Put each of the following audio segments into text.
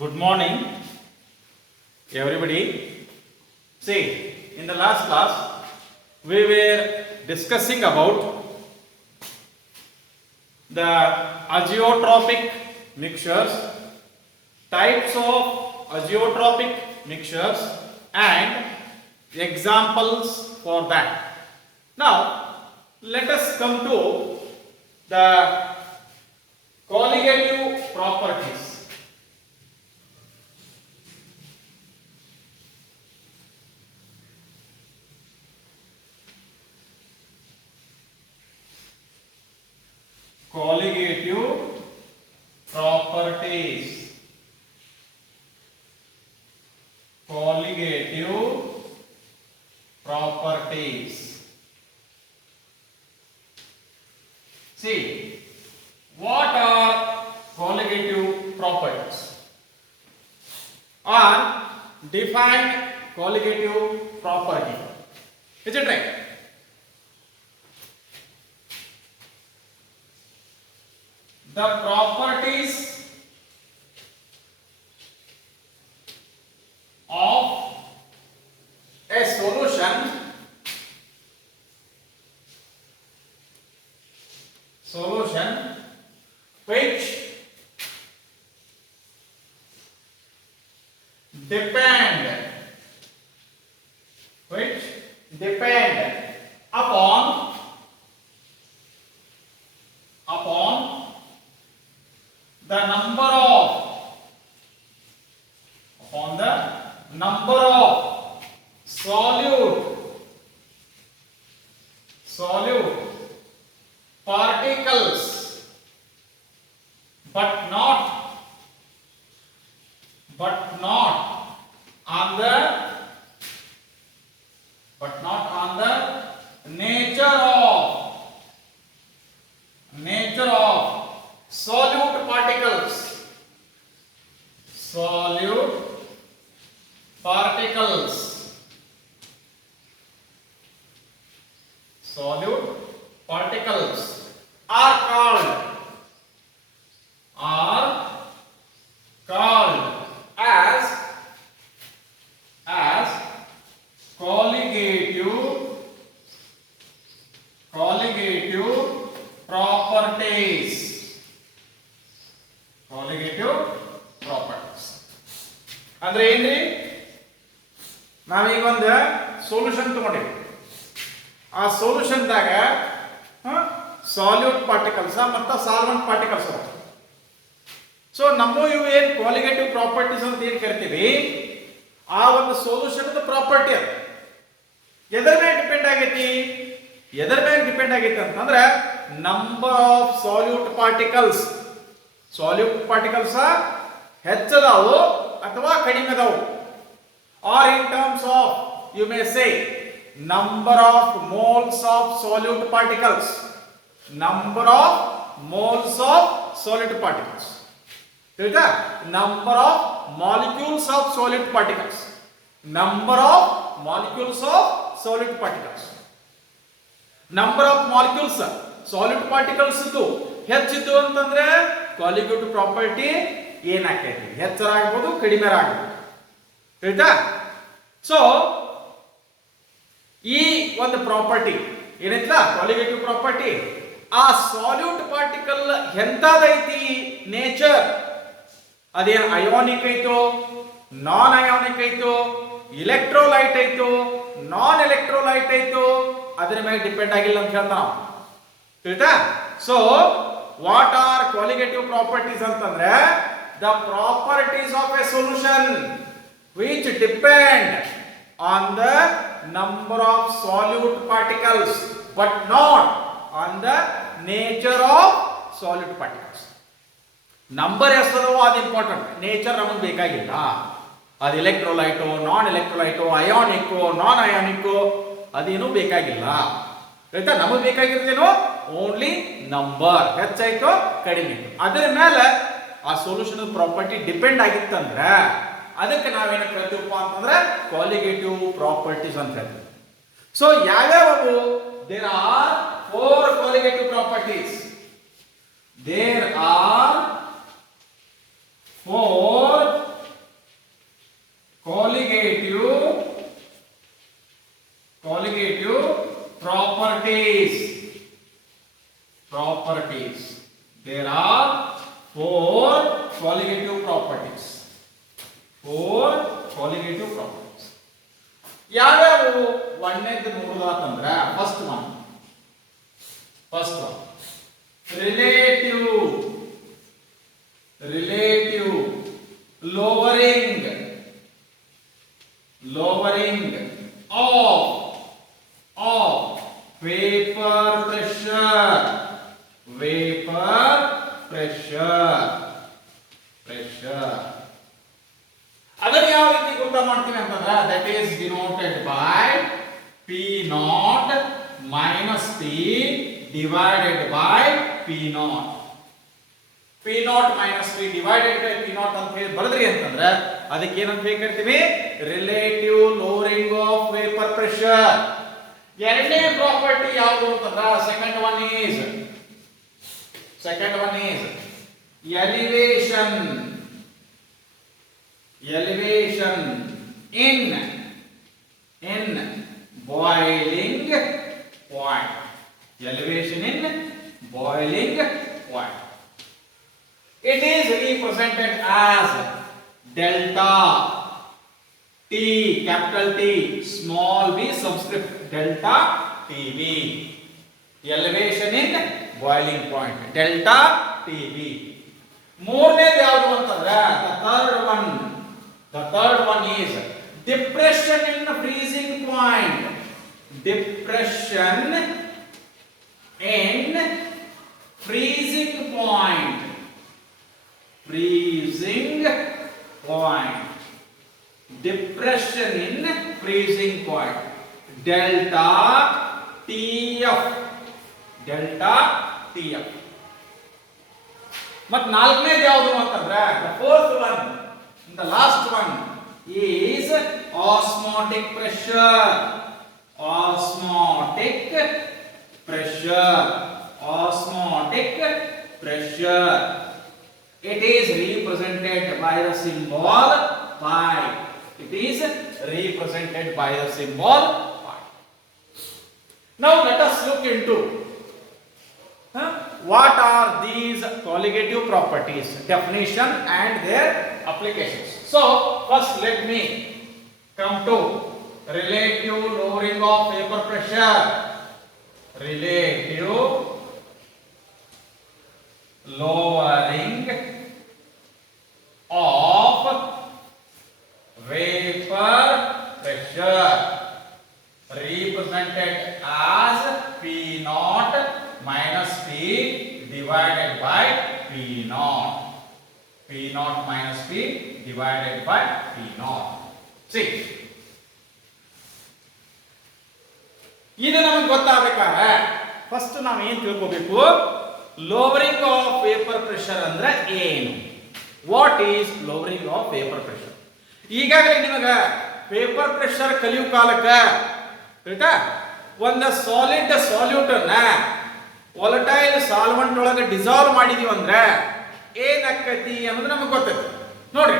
Good morning, everybody. See, in the last class, we were discussing about the azeotropic mixtures, types of azeotropic mixtures, and examples for that. Now, let us come to the colligative properties. Colligative properties. Colligative properties. See, what are colligative properties? Or define colligative property. Is it right? The properties of a solution which depend upon the number of solute particles, but not on the nature of solute particles. Solute particles are called as colligative properties. ಅಂದ್ರೆ ಏನ್ರಿ, ನಾವೀಗ ಒಂದು solution ತಗೊಂಡಿವಿ. ಆ ಸೊಲ್ಯೂಷನ್ದಾಗ salute particles ಮತ್ತು solvent particles ಅವ. So ನಮ್ಮ ಇವು ಏನು ಕಾಲಿಗೇಟಿವ್ ಪ್ರಾಪರ್ಟೀಸ್ ಅಂತ ಏನು ಕರಿತೀವಿ, ಆ ಒಂದು ಸೊಲ್ಯೂಷನ್ ಪ್ರಾಪರ್ಟಿ ಅದು ಎದರ ಮೇಲೆ ಡಿಪೆಂಡ್ ಆಗೈತಿ ಅಂತಂದ್ರೆ ನಂಬರ್ ಆಫ್ ಸಾಲ್ಯೂಟ್ ಪಾರ್ಟಿಕಲ್ಸ್ ಹೆಚ್ಚದಾವು ಅಥವಾ ಕಡಿಮೆ ಅದಾವು, or in terms of you may say number of moles of solute particles. ತಿಳಿತಾ? Number of molecules of solute particles. Number of molecules solute particles ಇದ್ದು ಹೆಚ್ಚಿದ್ದು ಅಂತಂದ್ರೆ colligative ಪ್ರಾಪರ್ಟಿ ಏನಾಗ್ತೈತಿ, ಹೆಚ್ಚರಾಗಬಹುದು ಕಡಿಮೆ ಆಗಬಹುದು. ತಿಳಿತಾ? ಸೊ ಈ ಒಂದು ಪ್ರಾಪರ್ಟಿ ಏನೈತಲ್ಲ ಕಾಲಿಗೇಟಿವ್ ಪ್ರಾಪರ್ಟಿ, ಆ ಸಾಲ್ಯೂಟ್ ಪಾರ್ಟಿಕಲ್ ಎಂತದೈತಿ ನೇಚರ್, ಅದೇನು ಅಯೋನಿಕ್ ಐತೋ, ನಾನ್ ಅಯೋನಿಕ್ ಐತೋ, ಇಲೆಕ್ಟ್ರೋಲೈಟ್ ಐತೋ, ನಾನ್ ಎಲೆಕ್ಟ್ರೋಲೈಟ್ ಐತೋ, ಅದರ ಮೇಲೆ ಡಿಪೆಂಡ್ ಆಗಿಲ್ಲ ಅಂತ ಹೇಳ್ತಾ ನಾವು. ತಿಳಿತಾ? So what are colligative properties ಅಂತಂದ್ರೆ the properties of a solution which depend on the number of solute particles but not on the nature of solute particles. Number ಎಷ್ಟದೋ ಅದು ಇಂಪಾರ್ಟೆಂಟ್, ನೇಚರ್ ನಮಗೆ ಬೇಕಾಗಿಲ್ಲ. ಅದು ಎಲೆಕ್ಟ್ರೋಲೈಟೋ, ನಾನ್ ಎಲೆಕ್ಟ್ರೋಲೈಟೋ, ಅಯಾನಿಕ್ಕೋ, ನಾನ್ ಅಯಾನಿಕ್ಕೋ ಅದೇನು ಬೇಕಾಗಿಲ್ಲ. ಆಯ್ತಾ? ನಮಗೆ ಬೇಕಾಗಿರೋದೇನು ಓನ್ಲಿ ನಂಬರ್, ಹೆಚ್ಚಾಯ್ತೋ ಕಡಿಮೆ, ಅದರ ಮೇಲೆ ಆ ಸೊಲ್ಯೂಷನ್ ಪ್ರಾಪರ್ಟಿ ಡಿಪೆಂಡ್ ಆಗಿತ್ತಂದ್ರೆ ಅದಕ್ಕೆ ನಾವೇನು ಕರಿತೀವಪ್ಪ ಅಂತಂದ್ರೆ ಕಾಲಿಗೇಟಿವ್ ಪ್ರಾಪರ್ಟೀಸ್ ಅಂತ ಹೇಳ್ತೀವಿ. ಸೊ ಯಾವ್ಯಾವು? There are 4 colligative properties. There are 4 There are four colligative properties. Four colligative properties. ಯಾವ್ಯಾವು ಒಂದನೇದು ನೋಡುದಾತಂದ್ರ first one relative lowering of vapor pressure ಅದನ್ನ ಯಾವ ರೀತಿ ಗುರುತ ಮಾಡ್ತೀವಿ ಅಂತಂದ್ರೆ that is denoted by P naught minus P divided by P naught. P naught minus P divided by P naught ಅಂತ ಹೇಳಿ ಬರೆದ್ರಿ ಅಂತಂದ್ರೆ ಅದಕ್ಕೆ ಏನಂತ ಹೇಳ್ತೀವಿ relative lowering of vapour pressure. ಎರಡನೇ ಪ್ರಾಪರ್ಟಿ ಯಾವುದು ಅಂತಂದ್ರೆ second one is elevation in boiling point. Elevation in boiling point. It is represented as delta T, capital T, small b subscript delta TV. Elevation in boiling point, delta TV. ಮೂರನೇದು ಯಾವುದು ಅಂತಂದ್ರೆ the third one is depression in freezing point. Depression in freezing point. Depression in freezing point. Delta TF. ಮತ್ ನಾಲ್ಕನೇದು ಯಾವುದು ಅಂತಂದ್ರೆ the fourth one, the last one is osmotic pressure. It is represented by the symbol pi. Now let us look into what are these colligative properties, definition and their applications. So first let me come to relative lowering of vapor pressure. Relative lowering of vapor pressure represented as P naught minus P divided by P naught. P naught minus P divided by P naught. See, ಇದು ನಮಗೆ ಗೊತ್ತಾಗಬೇಕಾದ್ರೆ first ನಾವು ಏನು ತಿಳ್ಕೋಬೇಕು, lowering of vapour pressure ಅಂದ್ರೆ ಏನು, what is lowering of vapour pressure. ಈಗಾಗಲೇ ನಿಮಗೆ vapour pressure ಕಲಿಯೋ ಕಾಲಕ್ಕೆ ಆಯ್ತಾ ಒಂದು ಸಾಲಿಡ್ ಸಾಲ್ಯೂಟ್ ಅನ್ನ ವಾಲಟೈಲ್ ಸಾಲ್ವೆಂಟ್ ಒಳಗೆ ಡಿಸಾಲ್ವ್ ಮಾಡಿದೀವಿ ಅಂದ್ರೆ ಏನಾಕತಿ ಅನ್ನೋದು ನಮಗೆ ಗೊತ್ತೈತಿ. ನೋಡ್ರಿ,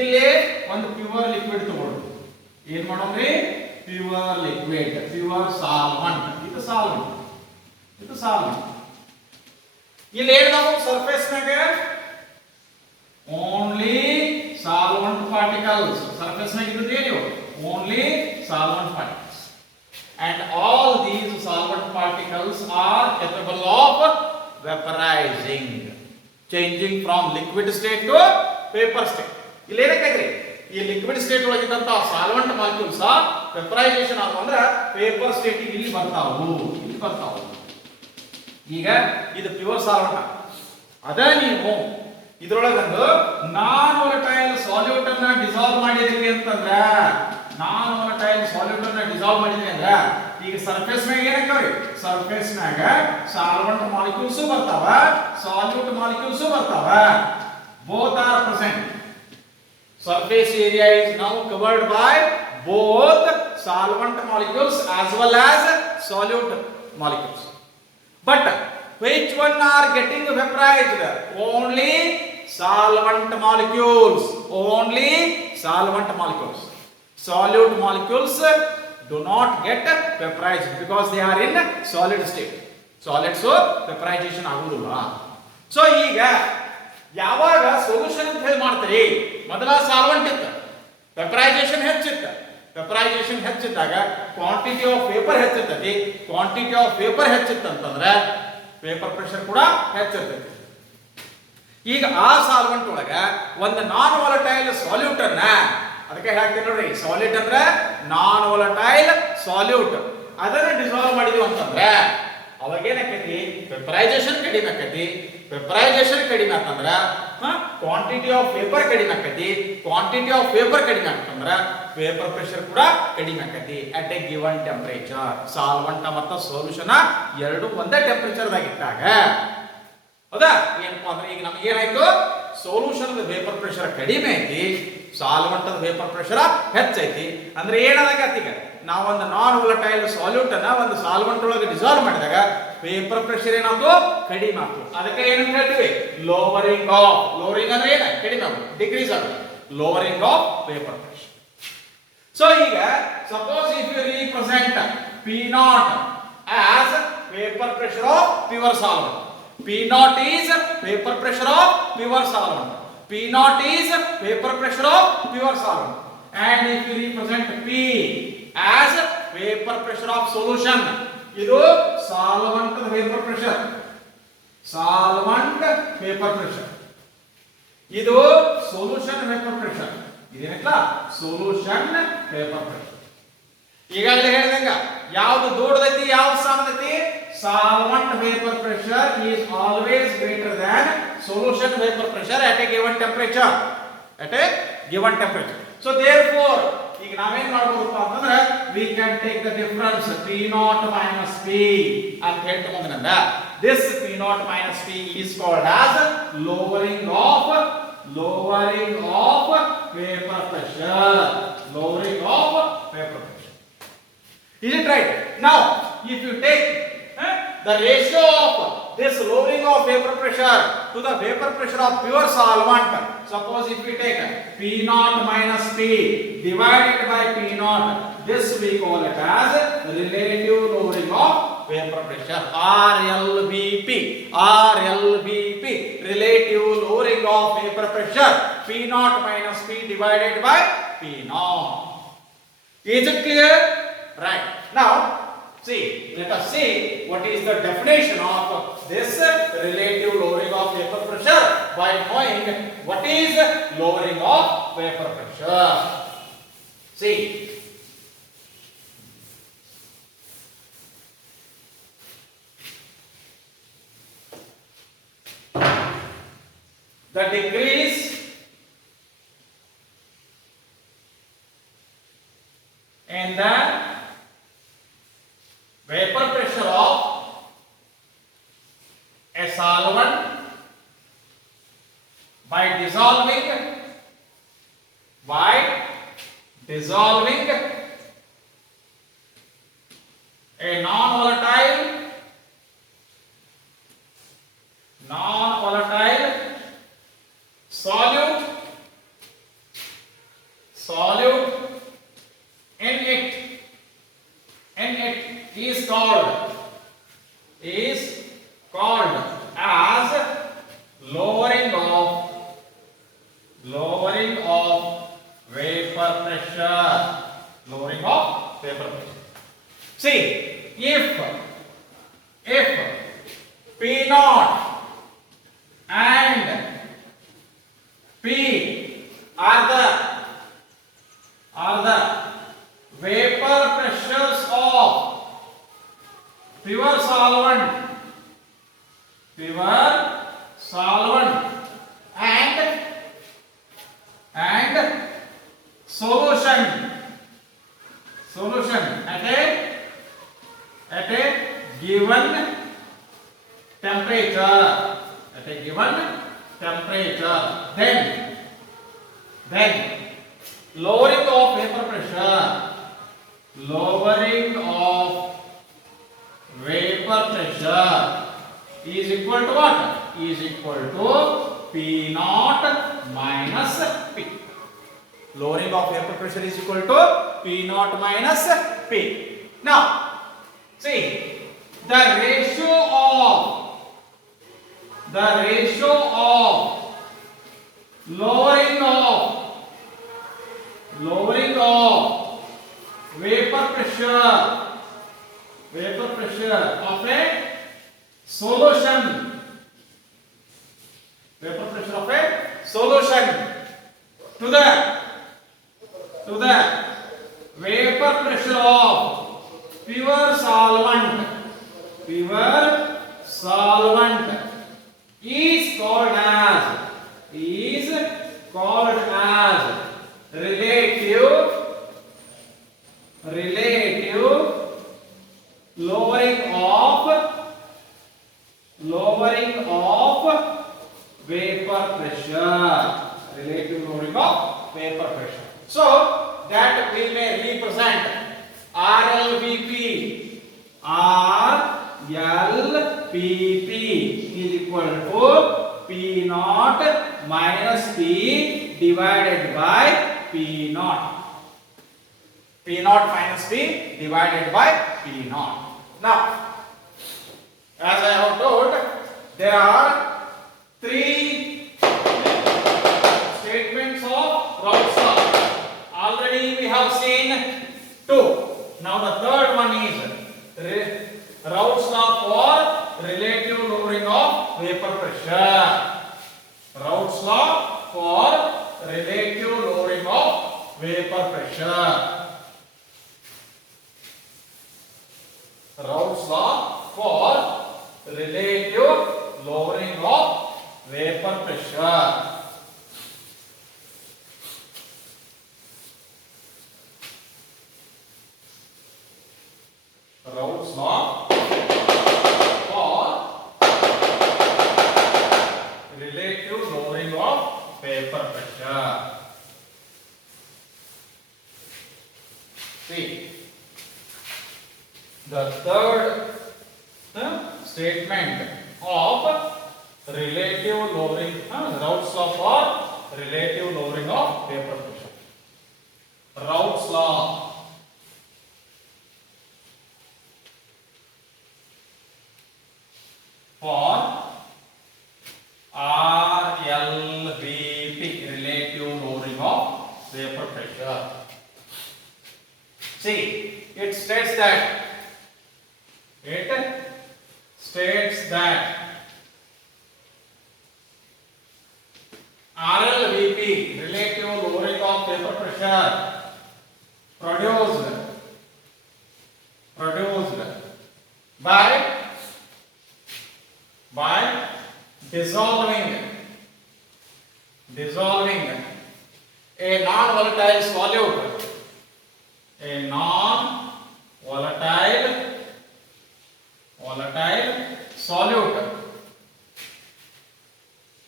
ಇಲ್ಲಿ ಒಂದು ಪ್ಯೂರ್ ಲಿಕ್ವಿಡ್ ತಗೊಳ್ಳೋದು, ಏನ್ ಮಾಡೋದ್ರಿ, ಪ್ಯೂರ್ ಲಿಕ್ವಿಡ್, ಪ್ಯೂರ್ ಸಾಲ್ವೆಂಟ್, ಇದು ಸಾಲ್ವೆಂಟ್. ಇಲ್ಲಿ ಏನು ನಾವು ಸರ್ಫೇಸ್ ನಾಗ ಓನ್ಲಿ ಸಾಲ್ವೆಂಟ್ ಪಾರ್ಟಿಕಲ್ಸ್, ಸರ್ಫೇಸ್ ನಾಗ ಇರೋದು ಏನು, only solvent particles. And all these solvent particles are capable of vaporizing, changing from liquid state to vapor state. ಇಲ್ಲಿ ಏನಕ್ಕೆ ಈ ಲಿಕ್ವಿಡ್ ಸ್ಟೇಟ್ ಒಳಗಿದ್ದಂತ ಸಾಲ್ವೆಂಟ್ ಮಾಲಿಕ್ಯೂಲ್ಸ್ ವೆಪರೈಸೇಷನ್ ಆದ್ರೆ ವೇಪರ್ ಸ್ಟೇಟ್ ಇಲ್ಲಿ ಬರ್ತಾವು. ಈಗ ಇದು ಪ್ಯೂರ್ ಸಾಲ್ವೆಂಟ್. ಅದ ನೀವು ಇದರೊಳಗೊಂದು ನಾನ್ ವೋಲಟೈಲ್ ಸಾಲ್ಯೂಟ್ ಅನ್ನ ಡಿಸಾಲ್ವ್ ಮಾಡಿದ್ರಿ ಅಂತಂದ್ರೆ, ನಾನ್ ವೋಲಟೈಲ್ ಸಾಲ್ಯೂಟ್ ಅನ್ನ ಡಿಸಾಲ್ವ್ ಮಾಡಿದ್ರಿ ಅಂದ್ರೆ ಈಗ ಸರ್ಫೇಸ್ ಮ್ಯಾಗ ಏನಾಗ್ತಾವ್ರಿ, ಸರ್ಫೇಸ್ ಮ್ಯಾಗ ಸಾಲ್ವೆಂಟ್ ಮಾಲಿಕ್ಯೂಲ್ಸ್ ಬರ್ತಾವ, ಸಾಲ್ಯೂಟ್ ಮಾಲಿಕ್ಯೂಲ್ಸ್ ಬರ್ತಾವ. both are present. Surface area is now covered by both solvent molecules as well as solute molecules. But which one are getting vaporized? Only solvent molecules. Only solvent molecules. Solute molecules do not get vaporized because they are in solid state. Solid, so vaporization agudilla. So ಈಗ ಯಾವಾಗ solution ಅಂತ ಹೇಳಿ ಮಾಡ್ತೀರಿ, ಮೊದಲ solvent ಇತ್ತು, vaporization ಹೆಚ್ಚಿತ್ತು. Vaporization ಹೆಚ್ಚಿದ್ದಾಗ quantity of vapour ಹೆಚ್ಚಿರ್ತೈತಿ. ಕ್ವಾಂಟಿಟಿ ಆಫ್ ವೇಪರ್ ಹೆಚ್ಚಿತ್ತಂತಂದ್ರೆ ವೇಪರ್ ಪ್ರೆಷರ್ ಕೂಡ ಹೆಚ್ಚಿರ್ತೈತಿ. ಈಗ ಆ ಸಾಲ್ವೆಂಟ್ ಒಳಗ ಒಂದು ನಾನ್ ವಾಲಟೈಲ್ ಸಾಲ್ಯೂಟ್ ಅನ್ನ, ಅದಕ್ಕೆ ಹೇಳ್ತೀನಿ ನೋಡ್ರಿ, ಸಾಲಿಡ್ ಅಂದ್ರೆ ನಾನ್ ವಾಲಟೈಲ್ ಸಾಲ್ಯೂಟ್, ಅದನ್ನ ಡಿಸಾಲ್ವ್ ಮಾಡಿದ್ವಿ ಅಂತಂದ್ರೆ ಅವಾಗ ಏನಾಕೈತಿ, ವೆಪರೈಸೇಷನ್ ಕಡಿಮೆ ಆಕೈತಿ. ವೆಪರೈಸೇಷನ್ ಕಡಿಮೆ ಆತಂದ್ರ ಕ್ವಾಂಟಿಟಿ ಆಫ್ ವೇಪರ್ ಕಡಿಮೆ ಆಕೈತಿ. ಕ್ವಾಂಟಿಟಿ ಆಫ್ ವೇಪರ್ ಕಡಿಮೆ ಆಗ್ತಂದ್ರ ವೇಪರ್ ಪ್ರೆಷರ್ ಕೂಡ ಕಡಿಮೆ ಆಕೈತಿ at A given temperature. Solvent ಮತ್ತು ಸೊಲ್ಯೂಷನ್ ಎರಡು ಒಂದೇ ಟೆಂಪರೇಚರ್ ದಾಗ ಇಟ್ಟಾಗ, ಹೌದಾ, ಏನಪ್ಪಾ ಅಂದ್ರೆ ಈಗ ನಮ್ಗೆ ಏನಾಯ್ತು, ಸೊಲ್ಯೂಷನ್ ವೇಪರ್ ಪ್ರೆಷರ್ ಕಡಿಮೆ ಐತಿ, ಸಾಲ್ವೆಂಟ್ ವೇಪರ್ ಪ್ರೆಷರ್ ಹೆಚ್ಚೈತಿ. ಅಂದ್ರೆ ಏನಾಗತ್ತೆ, ಈಗ ನಾವೊಂದು ನಾನ್ ವಾಲಟೈಲ್ ಸಾಲ್ಯೂಟ್ ಅನ್ನ ಒಂದು ಸಾಲ್ವೆಂಟ್ ಒಳಗೆ ಡಿಸಾಲ್ವ್ ಮಾಡಿದಾಗ ವೇಪರ್ ಪ್ರೆಷರ್ ಏನಾಯ್ತು, ಕಡಿಮೆ ಆಯ್ತು. ಅದಕ್ಕೆ ಏನಂತ ಹೇಳ್ತೀವಿ, ಲೋವರಿಂಗ್ ಆಫ್. ಲೋವರಿಂಗ್ ಅಂದ್ರೆ ಏನ, ಕಡಿಮೆ ಆಗೋದು, ಡಿಕ್ರೀಸ್ ಆಗೋದು, lowering of vapour pressure. So ಈಗ suppose if you represent P0 as vapor pressure of pure solvent. P0 is vapor pressure of pure solvent. P0 is vapor pressure of pure solvent. And if you represent P as vapor pressure of solution, ಇದು solvent vapor pressure. Solvent vapor pressure. ಇದು solution vapor pressure. ಇದೇನಲ್ಲ solution vapor pressure. ಈಗಾಗಲೇ ಹೇಳಿದಂಗ ಯಾವುದು ದೊಡ್ಡದೈತಿ ಯಾವುದು ಸಣ್ಣದೈತಿ, solvent vapor pressure is always greater than solution vapor pressure at a given temperature. At a given temperature. So therefore ಈಗ ನಾವೇನ್ ಮಾಡಬಹುದಪ್ಪ ಅಂತಂದ್ರೆ we can take the difference P0 minus P ಅಂತ ಹೇಳ್ಕೊಂಡ್ಬಂದ್ರಿಂದ this P0 minus P is called as lowering of vapor pressure. Lowering of vapor pressure. Is it right? Now, if you take the ratio of this lowering of vapor pressure to the vapor pressure of pure solvent, suppose if we take P0 minus P divided by P0, this we call it as relative lowering of vapor pressure, RLVP. RLVP, relative lowering of vapor pressure, P0 minus P divided by P0. Is it clear? Right. Now, see, let us see what is the definition of this relative lowering of vapor pressure by knowing what is lowering of vapor pressure. See, the decrease in the vapor pressure of a solvent by dissolving a non-volatile solute in it is called as lowering of vapor pressure. Lowering of vapor pressure. See, if P0 and P are the vapor pressures of pure solvent and solution at a given temperature, then lowering of vapor pressure is equal to what? Is equal to P0 minus P. Lowering of vapor pressure is equal to P0 minus P. Now, see, the ratio of the ratio of lowering of vapor pressure of a solution, vapor pressure of a solution to the vapor pressure of pure solvent is called as relative lowering of vapor pressure, relative lowering of vapor pressure. So that we may represent RLVP is equal to P naught minus P divided by P naught. P naught minus P divided by P naught. Now, as I have told, there are three statements of Raoult's law. Already we have seen two. Now the third one is Raoult's law for relative lowering of vapor pressure. Raoult's law for relative lowering of vapor pressure. Raoult's law for relative lowering of vapor pressure. Raoult's law for relative lowering of vapor pressure. See, the third statement of relative lowering, Raoult's law for relative lowering of vapor pressure. Raoult's law for RLVP, relative lowering of vapor pressure. See, it states that RLVP, relative lowering of vapor pressure, produced by dissolving a non-volatile solute,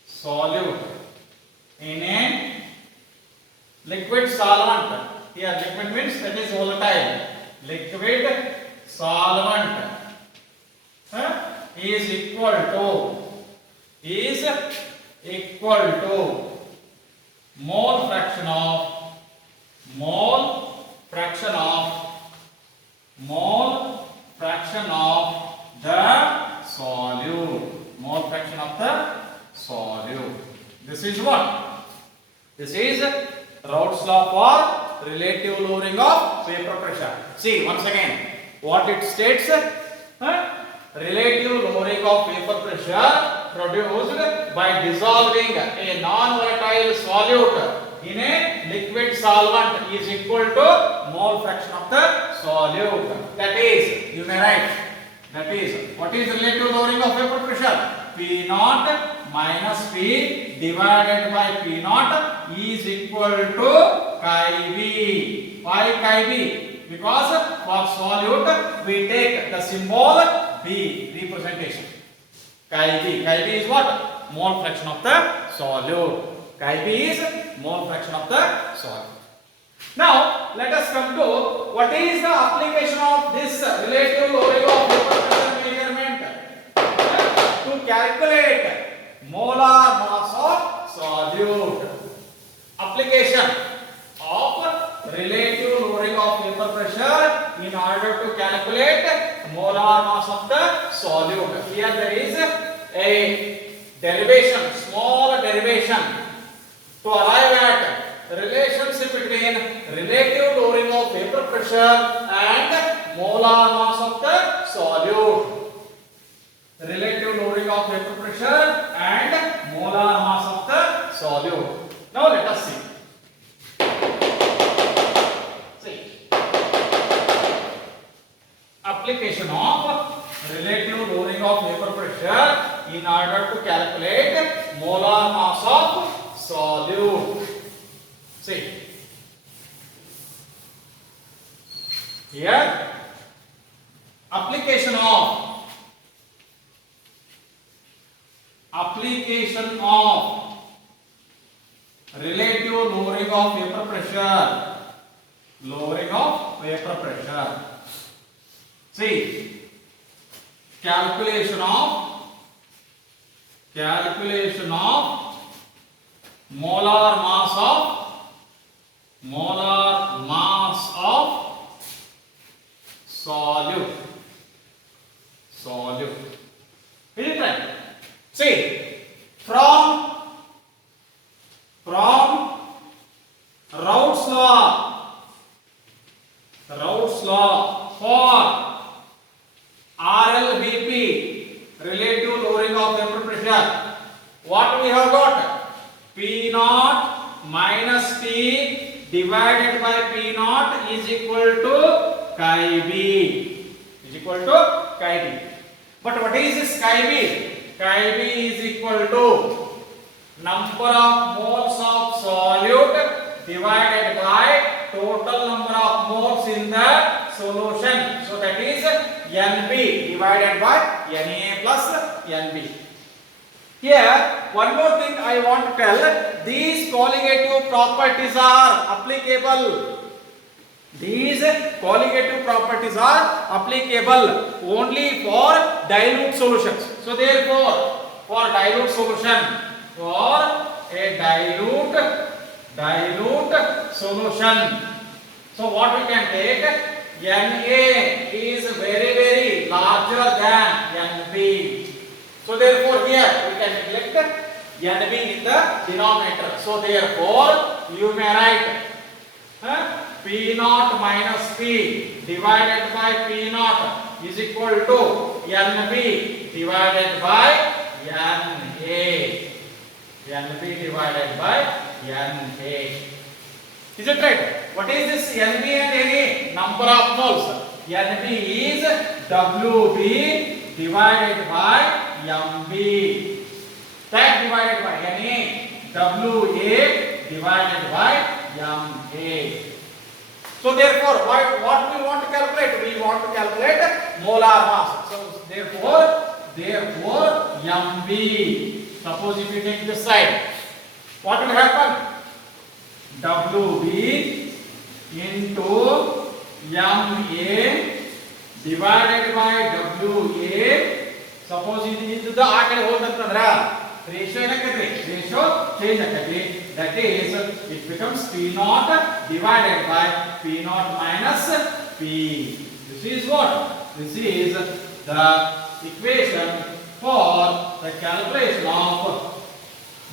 solute in a liquid solvent. Here liquid means that is volatile. Liquid solvent is equal to mole fraction of the solute. Mole fraction of the solute. This is what? This is Raoult's law for relative lowering of vapor pressure. See once again what it states. Relative lowering of vapor pressure produced by dissolving a non-volatile solute in a liquid solvent is equal to mole fraction of the solute. That is, you may write, that is, what is relative lowering of vapor pressure? P naught minus P divided by P naught is equal to chi V. Why chi V? Because for solute we take the symbol B representation. Chi V. Chi V is what? Mole fraction of the solute. Chi V is mole fraction of the solute. Now let us come to what is the application of this relative lowering of vapor pressure measurement to calculate molar mass of solute. Application of relative lowering of vapor pressure in order to calculate molar mass of the solute. Here there is a derivation, small derivation to arrive at the relationship between relative lowering of vapor pressure and molar mass of the solute. Relative lowering of vapor pressure and molar mass of the solute. Now let us see. Application of relative lowering of vapor pressure in order to calculate molar mass of solute. See here, application of relative lowering of vapor pressure. Lowering of vapor pressure. See, calculation of molar mass of solute. Is it right? See, from Raoult's law for RLVP, relative lowering of vapor pressure, what we have got? P naught minus T divided by P naught is equal to chi B. But what is this chi B? Chi B is equal to number of moles of solute divided by total number of moles in the solution. So that is NB divided by Na plus NB. Here, one more thing I want to tell. These colligative properties are applicable. Only for dilute solutions. So therefore, for a dilute solution, so what we can take? Na is very larger than Nb. So therefore here we can neglect Nb in the denominator. So therefore you may write P naught minus P divided by P naught is equal to Nb divided by Na. Nb divided by Na. Is it right? What is this Nb and Na? Number of moles. Nb is Wb divided by Mb. That divided by Na, Wa divided by Ma. So therefore, what we want to calculate? We want to calculate molar mass. So therefore Mb. Suppose if you take this side, what will happen? Wb into Ma divided by Wa. Suppose ಇದು ಆ ಕಡೆ ಹೋದಂತಂದ್ರ ratio ಏನಕತ್ರಿ? Ratio change ಆಕತ್ರಿ. That is, it becomes P naught divided by P naught minus P. This is what? This is the equation for the calculation of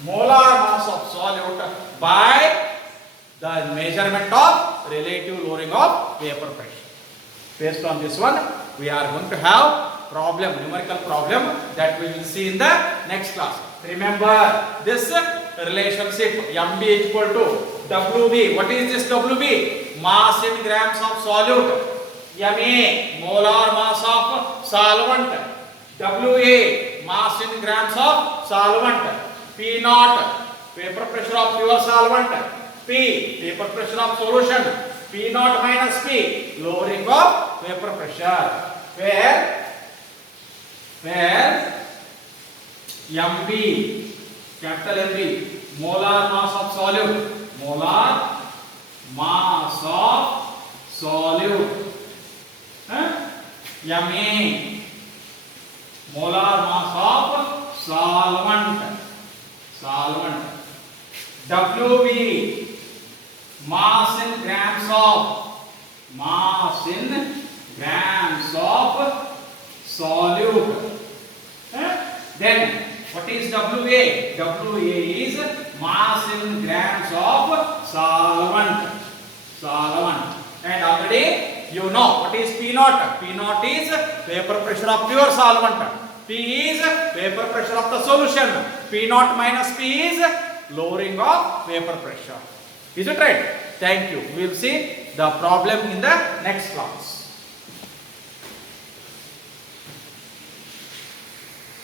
molar mass of solute by the measurement of relative lowering of vapor pressure. Based on this one, we are going to have numerical problem that we will see in the next class. Remember this relationship Mb is equal to Wb. What is this Wb? Mass in grams of solute. Ma, molar mass of solvent. Wa, mass in grams of solvent. P naught, vapor pressure of pure solvent. P, vapor pressure of solution. P naught minus P, lowering of vapor pressure. Where Mb, capital Mb, molar mass of solute. Molar mass of solute. Ma, molar mass of solvent. Wb, mass in grams of solute. Then what is WA? WA is mass in grams of solvent. And already you know what is P naught. P naught is vapor pressure of pure solvent. P is vapor pressure of the solution. P naught minus P is lowering of vapor pressure. Is it right? Thank you. We will see the problem in the next class.